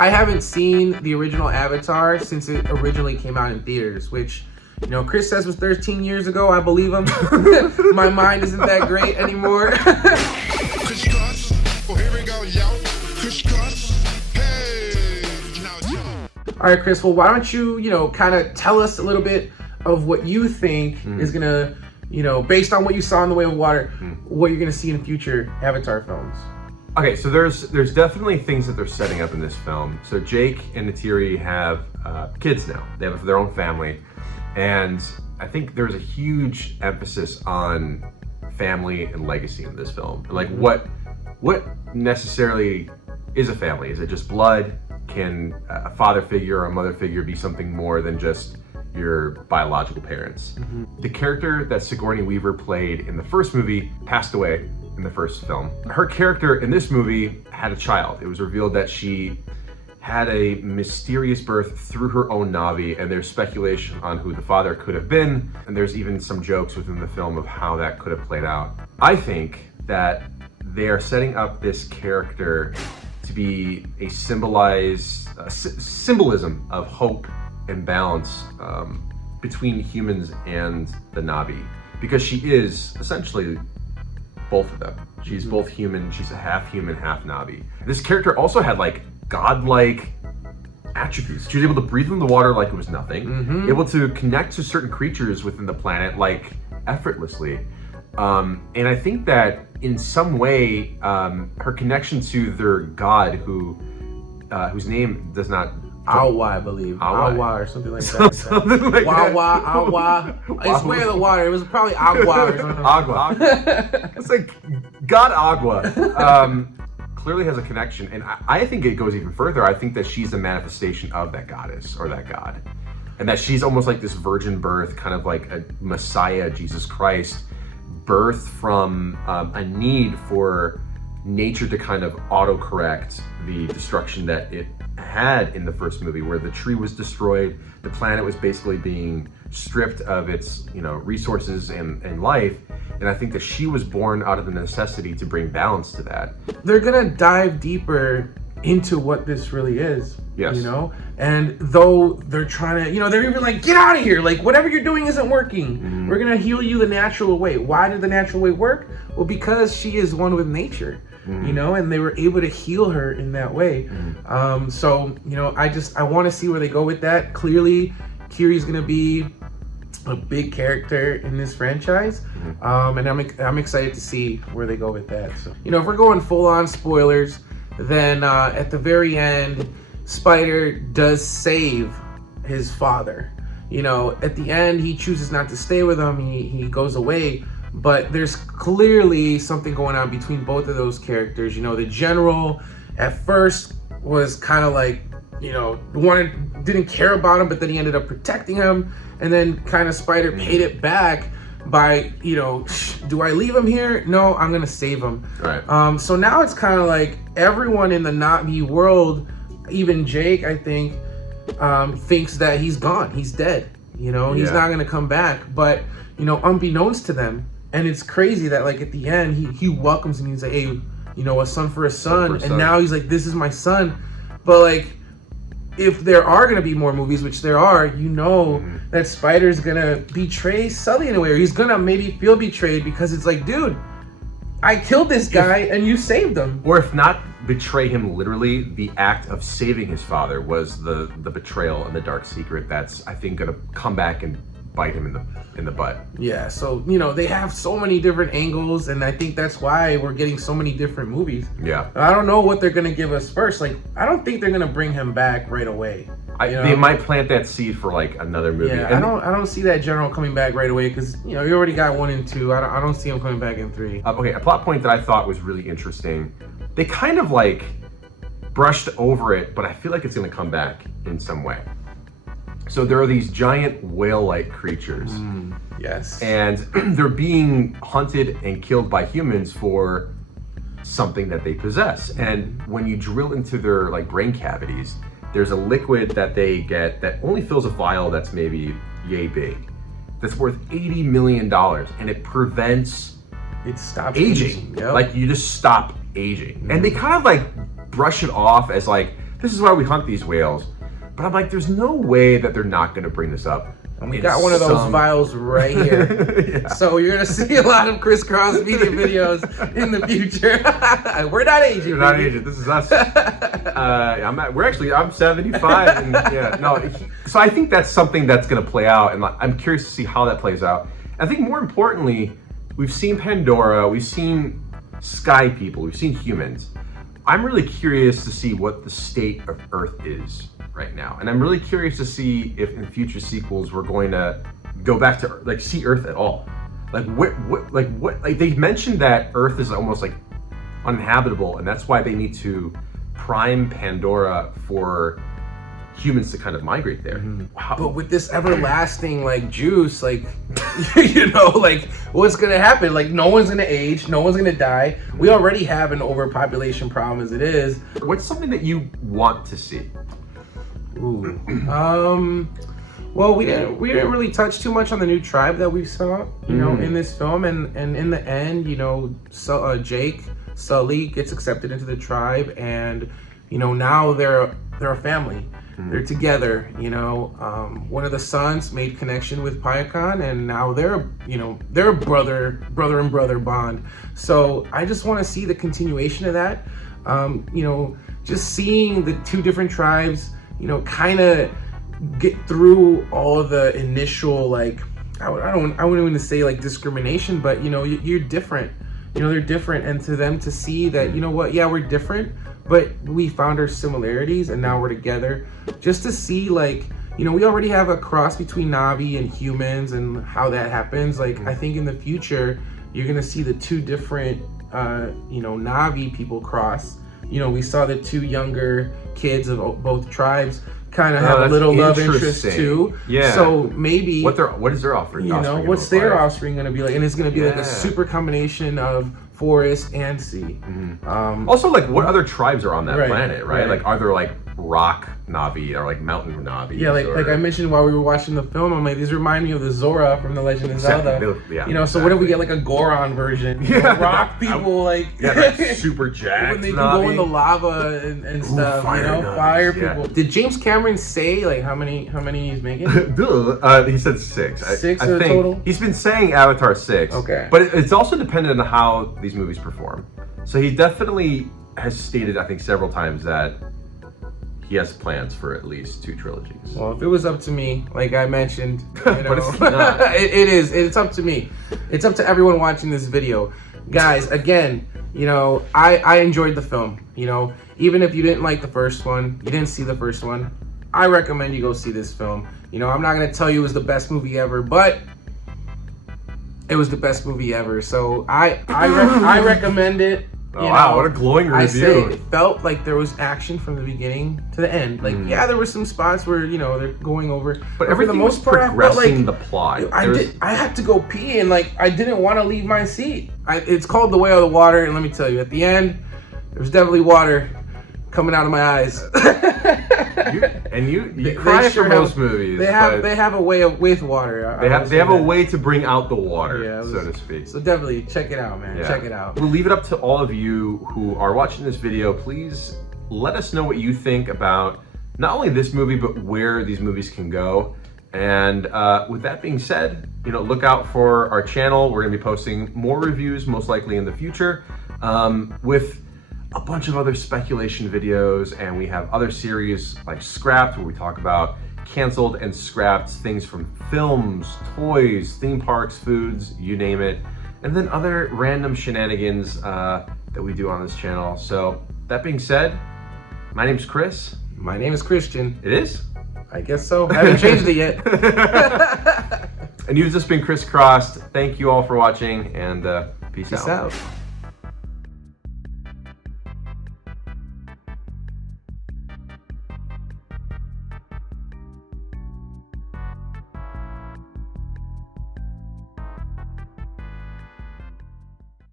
I haven't seen the original Avatar since it originally came out in theaters, which, you know, Chris says was 13 years ago. I believe him. My mind isn't that great anymore. ChrisCross. Oh, here we go, yo. ChrisCross. Hey. All right, Chris. Well, why don't you, you know, kind of tell us a little bit of what you think is gonna, you know, based on what you saw in The Way of Water, what you're gonna see in future Avatar films. Okay, so there's definitely things that they're setting up in this film. So Jake and Ney'tiri have kids now. They have their own family, and I think there's a huge emphasis on family and legacy in this film. Like, what necessarily is a family? Is it just blood? Can a father figure or a mother figure be something more than just your biological parents? The character that Sigourney Weaver played in the first movie passed away in the first film. Her character in this movie had a child. It was revealed that she had a mysterious birth through her own Na'vi, and there's speculation on who the father could have been, and there's even some jokes within the film of how that could have played out. I think that they are setting up this character to be a symbolism of hope and balance between humans and the Na'vi, because she is essentially both of them. She's both human. She's a half human, half Na'vi. This character also had like godlike attributes. She was able to breathe in the water like it was nothing, able to connect to certain creatures within the planet like effortlessly. And I think that in some way, her connection to their god, whose name does not... Awa, I believe. Awa. Awa or something like that. Something like that. Wawa, Awa. It's way of the water. It was probably Agua or something. Agua. It's like God Agua. Clearly has a connection, and I think it goes even further. I think that she's a manifestation of that goddess or that god, and that she's almost like this virgin birth, kind of like a Messiah, Jesus Christ, birthed from a need for nature to kind of autocorrect the destruction that it had in the first movie, where the tree was destroyed, the planet was basically being stripped of its, you know, resources and life. And I think that she was born out of the necessity to bring balance to that. They're gonna dive deeper into what this really is. Yes. You know? And though they're trying to, you know, they're even like, get out of here. Like, whatever you're doing isn't working. We're gonna heal you the natural way. Why did the natural way work? Well, because she is one with nature. You know, and they were able to heal her in that way. So, you know, I want to see where they go with that. Clearly, Kiri's gonna be a big character in this franchise, and I'm excited to see where they go with that. So, you know, if we're going full on spoilers, then at the very end, Spider does save his father. You know, at the end, he chooses not to stay with him. He goes away. But there's clearly something going on between both of those characters. You know, the general at first was kind of like, you know, didn't care about him, but then he ended up protecting him. And then kind of Spider paid it back by, you know, do I leave him here? No, I'm going to save him. Right. So now it's kind of like everyone in the Na'vi world, even Jake, I think, thinks that he's gone. He's dead. You know, he's not going to come back. But, you know, unbeknownst to them, and it's crazy that, like, at the end, he welcomes him. He's like, hey, you know, a son for a son. And now he's like, this is my son. But, like, if there are going to be more movies, which there are, you know that Spider's going to betray Sully in a way. Or he's going to maybe feel betrayed because it's like, dude, I killed this guy and you saved him. Or if not betray him literally, the act of saving his father was the betrayal and the dark secret that's, I think, going to come back and bite him in the butt. Yeah, so, you know, they have so many different angles, and I think that's why we're getting so many different movies. Yeah. I don't know what they're gonna give us first. Like, I don't think they're gonna bring him back right away. They might plant that seed for like another movie. Yeah, I don't see that general coming back right away, because, you know, you already got 1 and 2. I don't see him coming back in 3. Okay, a plot point that I thought was really interesting. They kind of like brushed over it, but I feel like it's gonna come back in some way. So there are these giant whale-like creatures. Yes. And they're being hunted and killed by humans for something that they possess. And when you drill into their like brain cavities, there's a liquid that they get that only fills a vial that's maybe yay big. That's worth $80 million, and it prevents aging. Yep. Like, you just stop aging. And they kind of like brush it off as like, this is why we hunt these whales. But I'm like, there's no way that they're not going to bring this up. And we got one of those vials right here. Yeah. So you're going to see a lot of ChrisCrossMedia videos in the future. We're not aging. We're not aging. This is us. I'm 75. And yeah, no. So I think that's something that's going to play out. And I'm curious to see how that plays out. I think more importantly, we've seen Pandora. We've seen sky people. We've seen humans. I'm really curious to see what the state of Earth is right now, and I'm really curious to see if in future sequels we're going to go back to like see Earth at all. Like what they mentioned that Earth is almost like uninhabitable, and that's why they need to prime Pandora for humans to kind of migrate there. Wow. But with this everlasting like juice, like you know, like what's gonna happen? Like no one's gonna age, no one's gonna die. We already have an overpopulation problem as it is. What's something that you want to see? Ooh. Well, we didn't really touch too much on the new tribe that we saw, you know, in this film, and in the end, you know, Sully gets accepted into the tribe, and you know now they're a family. They're together, you know. One of the sons made connection with Payakan, and now they're a brother and brother bond. So I just want to see the continuation of that. You know, just seeing the two different tribes, you know, kind of get through all of the initial, like, I wouldn't even say like discrimination, but you know, you're different. You know, they're different, and to them to see that, you know what, yeah, we're different, but we found our similarities and now we're together. Just to see, like, you know, we already have a cross between Na'vi and humans and how that happens. Like, I think in the future, you're gonna see the two different, you know, Na'vi people cross. You know, we saw the two younger kids of both tribes kind of have a little love interest too. Yeah. So maybe what is their offering? You know, what's their offspring going to be like? And it's going to be like a super combination of forest and sea. Also, like, what other tribes are on that planet, right? Right. Like, are there like rock Na'vi or like mountain Na'vi? Yeah, like I mentioned while we were watching the film, I'm like, these remind me of the Zora from The Legend of Zelda. Yeah, you know, so what if we get like a Goron version? You know, rock people, like super jacked. When they can go in the lava and stuff, you know, fire people. Did James Cameron say like how many he's making? He said 6. I think total. He's been saying Avatar 6. Okay. But it's also dependent on how these movies perform. So he definitely has stated, I think, several times that he has plans for at least 2 trilogies. Well, if it was up to me, like I mentioned, you know, but it's not. it is. It's up to me. It's up to everyone watching this video. Guys, again, you know, I enjoyed the film. You know, even if you didn't like the first one, you didn't see the first one, I recommend you go see this film. You know, I'm not going to tell you it was the best movie ever, but it was the best movie ever. So I recommend it. Oh, wow, what a glowing review. I say it felt like there was action from the beginning to the end. Like, yeah, there were some spots where, you know, they're going over. But everything for the most was progressing part, the plot. I had to go pee, and, like, I didn't want to leave my seat. It's called The Way of the Water, and let me tell you, at the end, there was definitely water coming out of my eyes. you cry for most movies. They have a way with water. They have a way to bring out the water, so to speak. So definitely check it out, man. Yeah. Check it out. We'll leave it up to all of you who are watching this video. Please let us know what you think about not only this movie, but where these movies can go. And with that being said, you know, look out for our channel. We're gonna be posting more reviews, most likely in the future, with a bunch of other speculation videos, and we have other series like Scrapped, where we talk about canceled and scrapped things from films, toys, theme parks, foods, you name it, and then other random shenanigans that we do on this channel. So that being said, my name's Chris. My name is Christian. It is? I guess so. I haven't changed it yet. And you've just been ChrisCrossed. Thank you all for watching, and peace out.